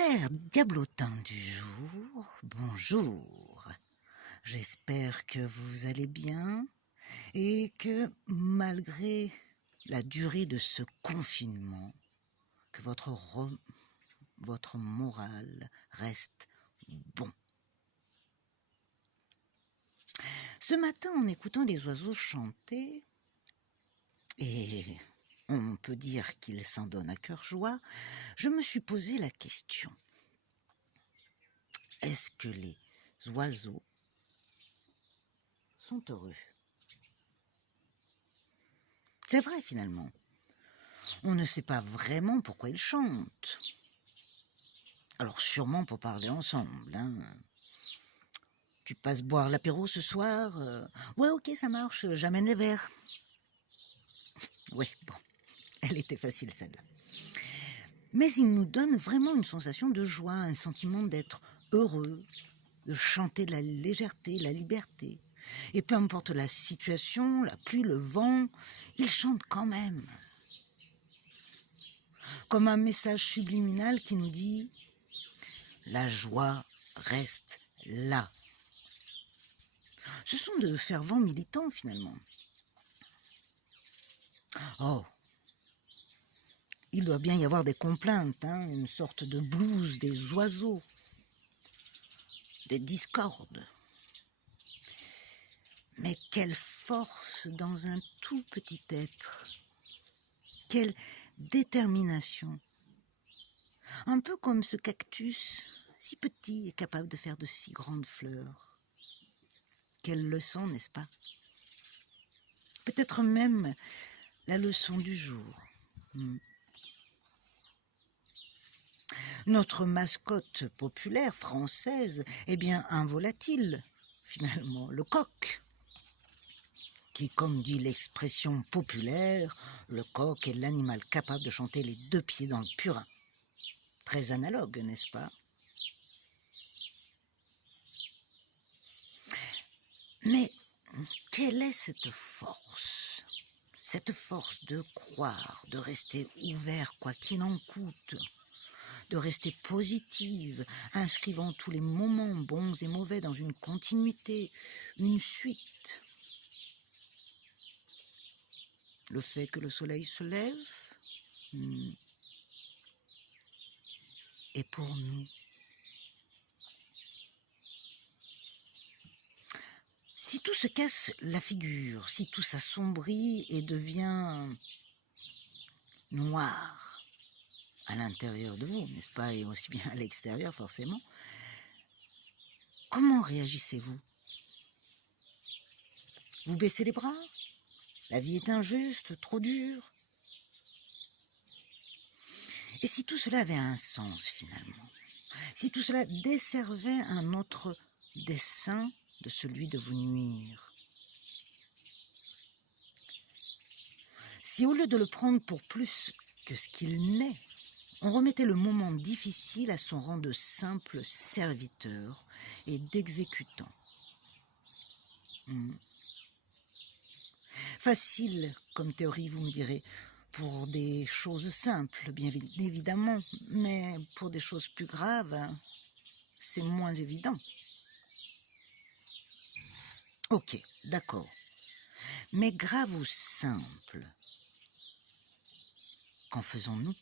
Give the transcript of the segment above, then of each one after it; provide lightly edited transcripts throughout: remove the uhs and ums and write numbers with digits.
Cher diablotin du jour, bonjour. J'espère que vous allez bien et que malgré la durée de ce confinement, que votre morale reste bon. Ce matin, en écoutant les oiseaux chanter, et on peut dire qu'ils s'en donnent à cœur joie, je me suis posé la question. Est-ce que les oiseaux sont heureux? C'est vrai finalement. On ne sait pas vraiment pourquoi ils chantent. Alors sûrement pour parler ensemble. Hein. Tu passes boire l'apéro ce soir? Ouais, ok, ça marche, j'amène les verres. Oui, bon, elle était facile celle-là. Mais ils nous donnent vraiment une sensation de joie, un sentiment d'être heureux, de chanter la légèreté, la liberté. Et peu importe la situation, la pluie, le vent, ils chantent quand même. Comme un message subliminal qui nous dit « La joie reste là ». Ce sont de fervents militants finalement. Oh, il doit bien y avoir des complaintes, hein, une sorte de blues des oiseaux, des discordes. Mais quelle force dans un tout petit être, quelle détermination. Un peu comme ce cactus, si petit et capable de faire de si grandes fleurs. Quelle leçon, n'est-ce pas? Peut-être même la leçon du jour. Notre mascotte populaire française est bien un volatile, finalement, le coq. Qui, comme dit l'expression populaire, le coq est l'animal capable de chanter les deux pieds dans le purin. Très analogue, n'est-ce pas? Mais quelle est cette force? Cette force de croire, de rester ouvert quoi qu'il en coûte, de rester positive, inscrivant tous les moments bons et mauvais dans une continuité, une suite. Le fait que le soleil se lève est pour nous. Si tout se casse la figure, si tout s'assombrit et devient noir à l'intérieur de vous, n'est-ce pas, et aussi bien à l'extérieur forcément, comment réagissez-vous? Vous baissez les bras? La vie est injuste, trop dure? Et si tout cela avait un sens finalement? Si tout cela desservait un autre dessein de celui de vous nuire? Si au lieu de le prendre pour plus que ce qu'il n'est, on remettait le moment difficile à son rang de simple serviteur et d'exécutant. Facile comme théorie, vous me direz, pour des choses simples, bien évidemment, mais pour des choses plus graves, c'est moins évident. Ok, d'accord. Mais grave ou simple, qu'en faisons-nous?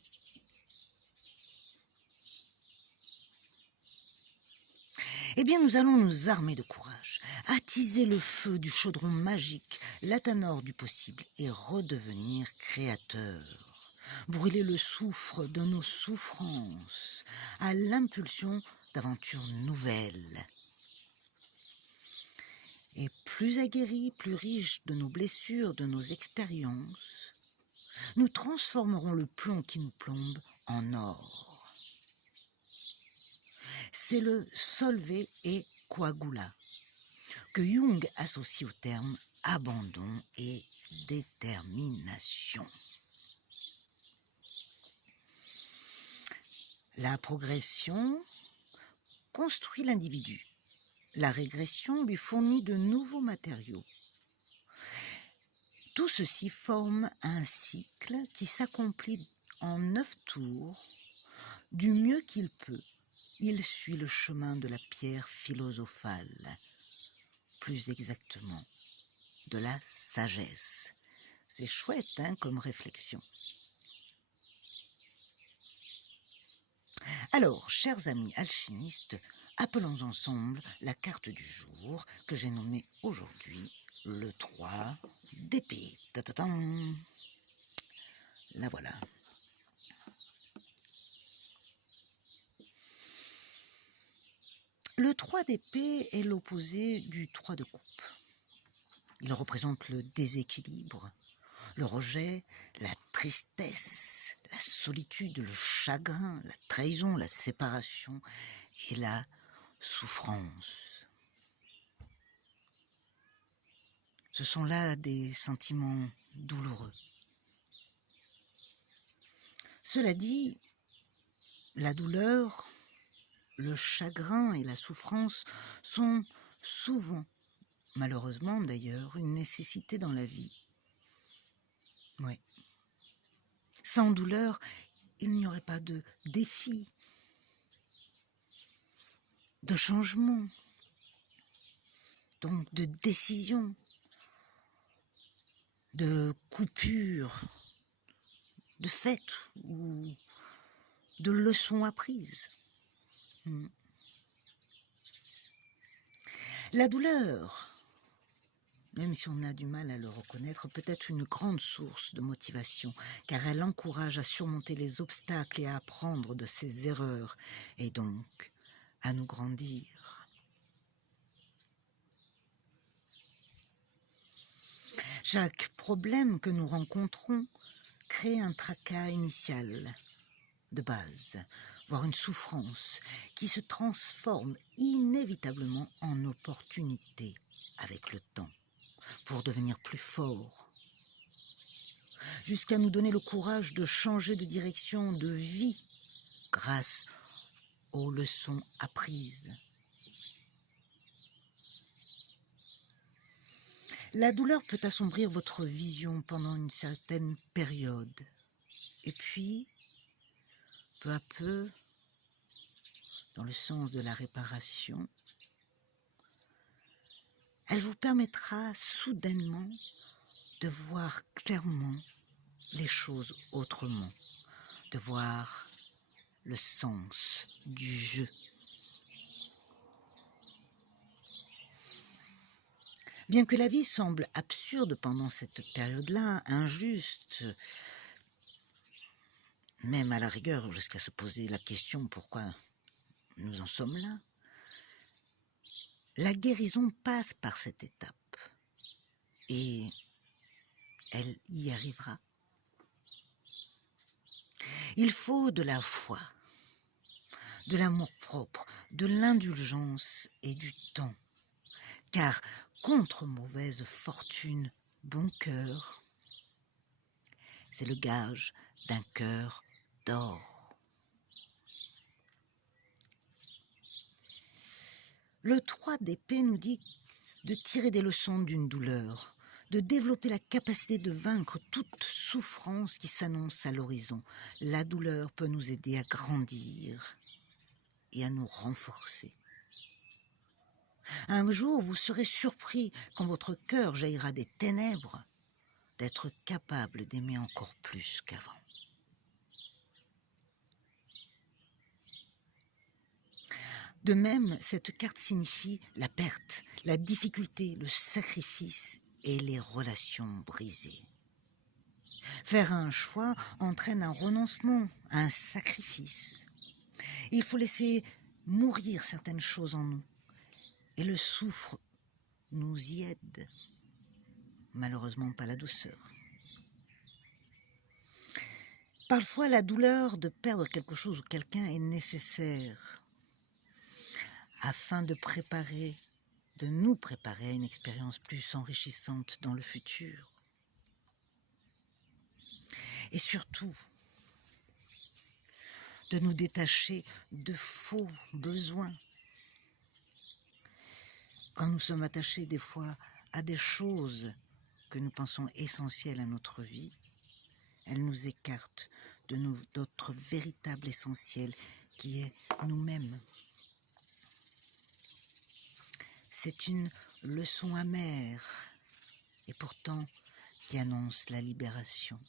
Eh bien, nous allons nous armer de courage, attiser le feu du chaudron magique, l'athanor du possible et redevenir créateurs. Brûler le soufre de nos souffrances à l'impulsion d'aventures nouvelles. Et plus aguerris, plus riches de nos blessures, de nos expériences, nous transformerons le plomb qui nous plombe en or. C'est le solve et coagula, que Jung associe au terme abandon et détermination. La progression construit l'individu. La régression lui fournit de nouveaux matériaux. Tout ceci forme un cycle qui s'accomplit en 9 tours, Du mieux qu'il peut, il suit le chemin de la pierre philosophale, plus exactement, de la sagesse. C'est chouette, hein, comme réflexion. Alors, chers amis alchimistes, appelons ensemble la carte du jour que j'ai nommée aujourd'hui le 3 d'épée. Ta-ta-tam. La voilà. Le 3 d'épée est l'opposé du 3 de coupe. Il représente le déséquilibre, le rejet, la tristesse, la solitude, le chagrin, la trahison, la séparation et la souffrance. Ce sont là des sentiments douloureux. Cela dit, la douleur, le chagrin et la souffrance sont souvent, malheureusement d'ailleurs, une nécessité dans la vie. Oui. Sans douleur, il n'y aurait pas de défi, de changement, donc de décision, de coupure, de fête ou de leçons apprises. La douleur, même si on a du mal à le reconnaître, peut être une grande source de motivation, car elle encourage à surmonter les obstacles et à apprendre de ses erreurs, et donc à nous grandir. Chaque problème que nous rencontrons crée un tracas initial, de base, voire une souffrance qui se transforme inévitablement en opportunité avec le temps, pour devenir plus fort, jusqu'à nous donner le courage de changer de direction de vie grâce aux leçons apprises. La douleur peut assombrir votre vision pendant une certaine période, et puis, peu à peu, dans le sens de la réparation, elle vous permettra soudainement de voir clairement les choses autrement, de voir le sens du jeu. Bien que la vie semble absurde pendant cette période-là, injuste, même à la rigueur jusqu'à se poser la question pourquoi nous en sommes là, la guérison passe par cette étape et elle y arrivera. Il faut de la foi, de l'amour-propre, de l'indulgence et du temps, car contre mauvaise fortune, bon cœur, c'est le gage d'un cœur d'or. Le 3 d'épée nous dit de tirer des leçons d'une douleur, de développer la capacité de vaincre toute souffrance qui s'annonce à l'horizon. La douleur peut nous aider à grandir et à nous renforcer. Un jour, vous serez surpris, quand votre cœur jaillira des ténèbres, d'être capable d'aimer encore plus qu'avant. De même, cette carte signifie la perte, la difficulté, le sacrifice et les relations brisées. Faire un choix entraîne un renoncement, un sacrifice. Il faut laisser mourir certaines choses en nous. Et le soufre nous y aide. Malheureusement, pas la douceur. Parfois, la douleur de perdre quelque chose ou quelqu'un est nécessaire afin de nous préparer à une expérience plus enrichissante dans le futur. Et surtout, de nous détacher de faux besoins. Quand nous sommes attachés des fois à des choses que nous pensons essentielles à notre vie, elles nous écartent de notre véritable essentiel qui est nous-mêmes. C'est une leçon amère et pourtant qui annonce la libération.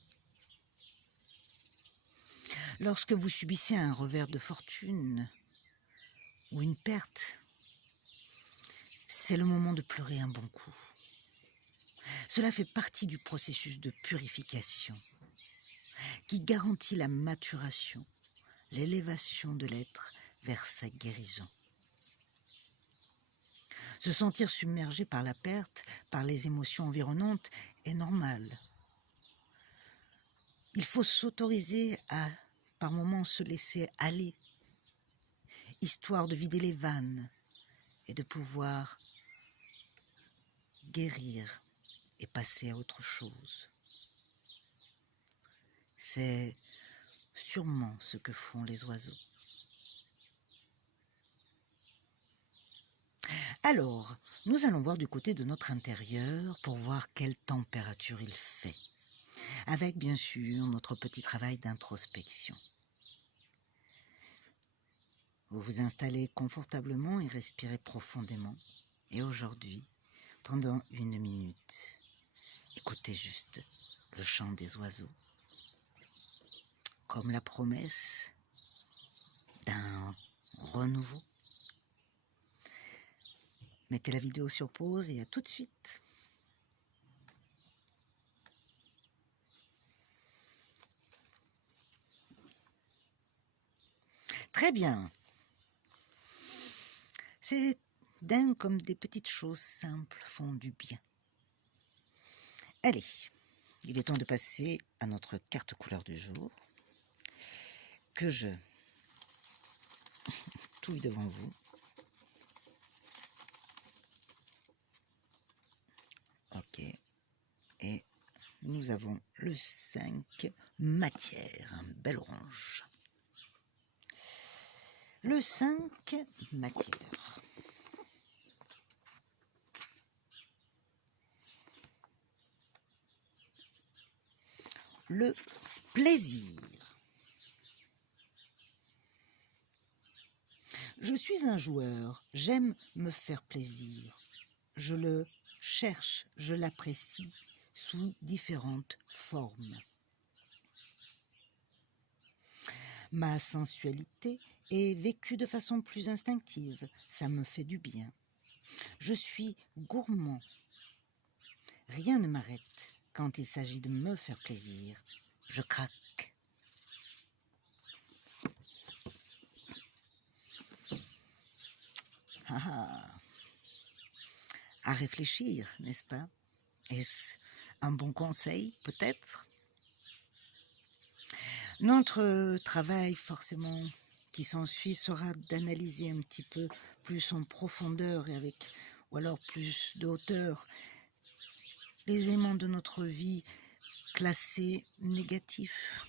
Lorsque vous subissez un revers de fortune ou une perte, c'est le moment de pleurer un bon coup. Cela fait partie du processus de purification qui garantit la maturation, l'élévation de l'être vers sa guérison. Se sentir submergé par la perte, par les émotions environnantes est normal. Il faut s'autoriser à, par moments, se laisser aller, histoire de vider les vannes et de pouvoir guérir et passer à autre chose. C'est sûrement ce que font les oiseaux. Alors, nous allons voir du côté de notre intérieur pour voir quelle température il fait, avec bien sûr notre petit travail d'introspection. Vous vous installez confortablement et respirez profondément. Et aujourd'hui, pendant 1 minute, écoutez juste le chant des oiseaux, comme la promesse d'un renouveau. Mettez la vidéo sur pause et à tout de suite. Très bien. C'est dingue comme des petites choses simples font du bien. Allez, il est temps de passer à notre carte couleur du jour, que je touille devant vous. Ok. Et nous avons le 5, matière, un bel orange. Le 5, matière. Le plaisir. Je suis un joueur, j'aime me faire plaisir. Je le cherche, je l'apprécie sous différentes formes. Ma sensualité est vécue de façon plus instinctive, ça me fait du bien. Je suis gourmand. Rien ne m'arrête quand il s'agit de me faire plaisir. Je craque. À réfléchir, n'est-ce pas? Est-ce un bon conseil, peut-être? Notre travail, forcément, qui s'ensuit, sera d'analyser un petit peu plus en profondeur et avec, ou alors plus de hauteur, les éléments de notre vie classés négatifs.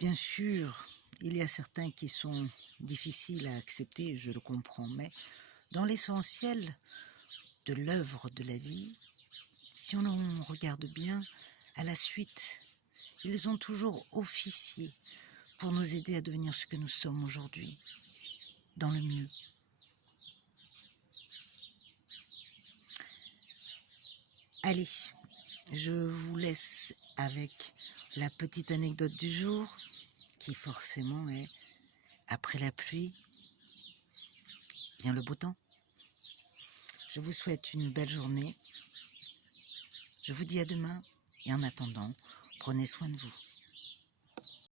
Bien sûr, il y a certains qui sont difficiles à accepter, je le comprends, mais dans l'essentiel de l'œuvre de la vie, si on regarde bien, à la suite, ils ont toujours officié pour nous aider à devenir ce que nous sommes aujourd'hui, dans le mieux. Allez, je vous laisse avec la petite anecdote du jour, qui forcément est, après la pluie, vient le beau temps. Je vous souhaite une belle journée. Je vous dis à demain et en attendant, prenez soin de vous.